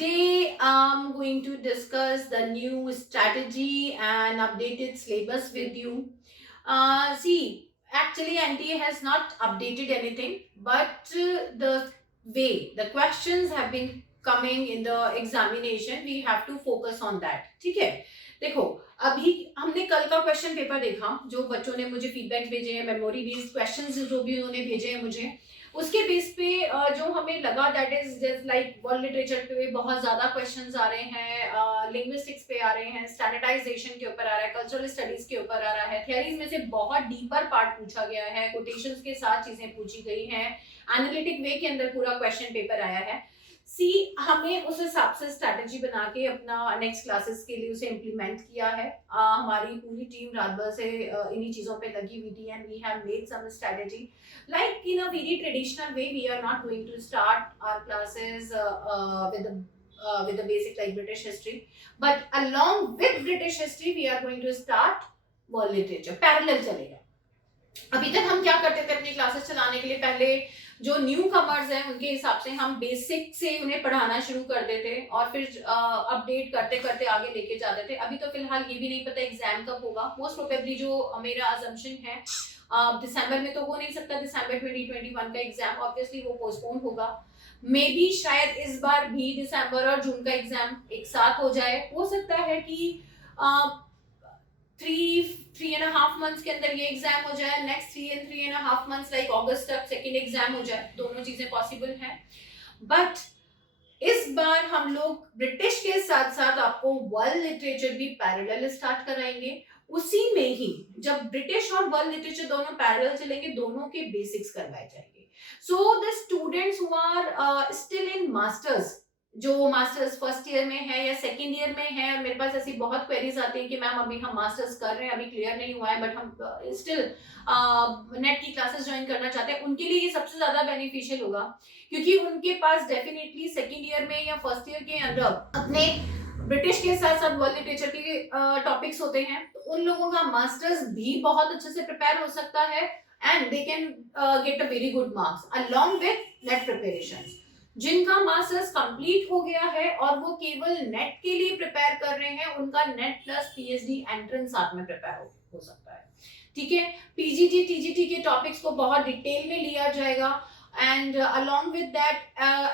Today I'm going to discuss the new strategy and updated syllabus with you. See, actually NTA has not updated anything, but the questions have been coming in the examination. We have to focus on that. ठीक है? देखो, अभी हमने कल का question paper देखा, जो बच्चों ने मुझे फीडबैक भेजे हैं, मेमोरी बेस्ड क्वेश्चंस जो भी उन्होंने भेजे हैं मुझे, उसके बेस पे जो हमें लगा that is just like world literature पे बहुत ज्यादा क्वेश्चंस आ रहे हैं, लिंग्विस्टिक्स पे आ रहे हैं, स्टैंडर्डाइजेशन के ऊपर आ रहा है, कल्चरल स्टडीज के ऊपर आ रहा है, थियरीज में से बहुत डीपर पार्ट पूछा गया है, कोटेशंस के साथ चीजें पूछी गई हैं, एनालिटिक वे के अंदर पूरा क्वेश्चन पेपर आया है। सी हमें उस हिसाब से स्ट्रैटेजी बना के अपना नेक्स्ट क्लासेस के लिए उसे इम्प्लीमेंट किया है। हमारी पूरी टीम रात भर से इन्हीं चीजों पे लगी हुई थी and we have made some strategy like in a very traditional way. We are not going to start our classes with the basic like British history, but along with British history we are going to start world literature, parallel चलेगा। अभी तक हम क्या करते थे अपनी classes चलाने के लिए, पहले जो न्यू कमर्स हैं उनके हिसाब से हम बेसिक से उन्हें पढ़ाना शुरू कर देते और फिर अपडेट करते करते आगे लेके जाते थे। अभी तो फिलहाल ये भी नहीं पता एग्जाम कब होगा। मोस्ट प्रोबेबली जो मेरा अजम्पशन है दिसंबर में तो हो नहीं सकता, दिसंबर 2021 का एग्जाम ऑब्वियसली वो पोस्टपोन होगा। मे बी शायद इस बार भी दिसंबर और जून का एग्जाम एक साथ हो जाए। हो सकता है कि 3.5 months के अंदर ये एग्जाम हो जाए, नेक्स्ट 3.5 months लाइक अगस्त तक सेकेंड एग्जाम हो जाए। दोनों चीजें पॉसिबल हैं, बट इस बार हम लोग ब्रिटिश के साथ साथ आपको वर्ल्ड लिटरेचर भी पैरेलल स्टार्ट कराएंगे। उसी में ही जब ब्रिटिश और वर्ल्ड लिटरेचर दोनों पैरेलल चलेंगे, दोनों के बेसिक्स करवाए जाएंगे। So the students who are still in masters, जो मास्टर्स फर्स्ट ईयर में है या सेकेंड ईयर में है, और मेरे पास ऐसी बहुत क्वेरीज आती हैं कि मैम अभी हम मास्टर्स कर रहे हैं, अभी क्लियर नहीं हुआ है, बट हम स्टिल नेट की क्लासेस ज्वाइन करना चाहते हैं, उनके लिए ये सबसे ज्यादा बेनिफिशियल होगा, क्योंकि उनके पास डेफिनेटली सेकेंड ईयर में या फर्स्ट ईयर के अंदर अपने ब्रिटिश के साथ साथ वर्ल्ड लिटरेचर के टॉपिक्स होते हैं, तो उन लोगों का मास्टर्स भी बहुत अच्छे से प्रिपेयर हो सकता है and they can get a very good marks along with net preparations. जिनका मास्टर्स कंप्लीट हो गया है और वो केवल नेट के लिए प्रिपेयर कर रहे हैं, उनका नेट प्लस पीएचडी एंट्रेंस साथ में प्रिपेयर हो सकता है। ठीक है, पीजीटी टीजीटी के टॉपिक्स को बहुत डिटेल में लिया जाएगा and along with that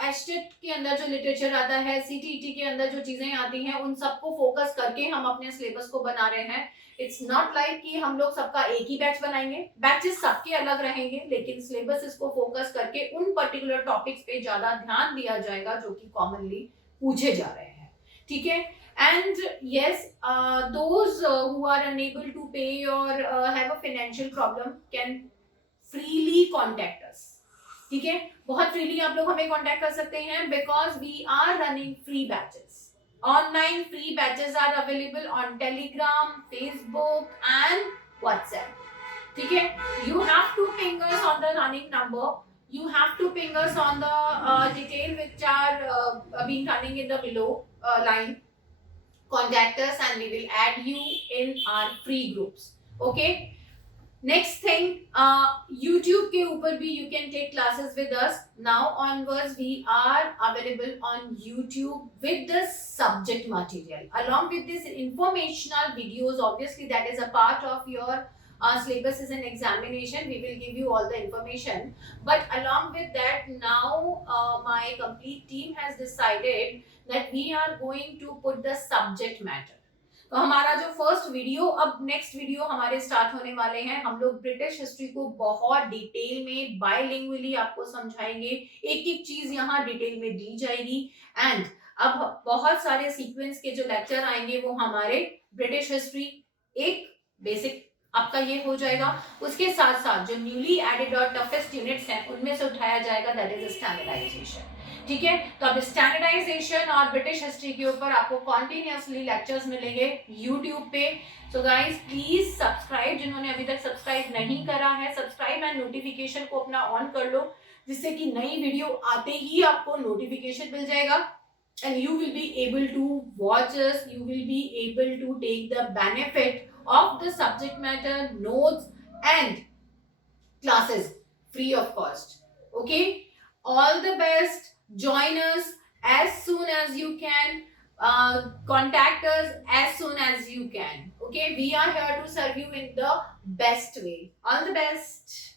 estate के अंदर जो लिटरेचर आता है, सीटीईटी के अंदर जो चीजें आती हैं, उन सबको फोकस करके हम अपने सिलेबस को बना रहे हैं। इट्स नॉट लाइक कि हम लोग सबका एक ही बैच बनाएंगे, बैचेस सबके अलग रहेंगे, लेकिन सिलेबस इसको फोकस करके उन पर्टिकुलर टॉपिक्स पे ज्यादा ध्यान दिया जाएगा जो कि कॉमनली पूछे जा रहे हैं। ठीक है, and yes, those who are unable to pay or have a financial problem can freely contact us। ठीक है, बहुत फ्रीली आप लोग हमें कांटेक्ट कर सकते हैं, because we are running free batches. Online free batches are available on Telegram, Facebook and WhatsApp. ठीक है, you have to ping us on the running number, you have to ping us on the detail which are being running in the below line. Contact us and we will add you in our free groups. Okay, next thing, YouTube के ऊपर भी you can take classes with us. Now onwards we are available on YouTube with the subject material along with this informational videos. Obviously that is a part of your syllabus is an examination. We will give you all the information, but along with that now my complete team has decided that we are going to put the subject matter. तो हमारा जो first video, अब next video हमारे start होने वाले हैं। हम लोग ब्रिटिश हिस्ट्री को बहुत डिटेल में बाइलिंगुअली आपको समझाएंगे, एक एक चीज यहाँ डिटेल में दी जाएगी एंड अब बहुत सारे सीक्वेंस के जो लेक्चर आएंगे वो हमारे ब्रिटिश हिस्ट्री एक बेसिक आपका ये हो जाएगा। उसके साथ साथ जो न्यूली एडेड और टफेस्ट यूनिट्स हैं उनमें से उठाया जाएगा, दैट इज स्टैंडर्डाइजेशन। ठीक है, तो अब स्टैंडर्डाइजेशन और ब्रिटिश हिस्ट्री के ऊपर आपको कॉन्टिन्यूसली लेक्चर्स मिलेंगे यूट्यूब पे। सो गाइज प्लीज सब्सक्राइब, जिन्होंने अभी तक सब्सक्राइब नहीं करा है, सब्सक्राइब एंड नोटिफिकेशन को अपना ऑन कर लो, जिससे कि नई वीडियो आते ही आपको नोटिफिकेशन मिल जाएगा and you will be able to watch us, you will be able to take the benefit of the subject matter, notes and classes free of cost. Okay, all the best, join us as soon as you can. Contact us as soon as you can. Okay, we are here to serve you in the best way. All the best.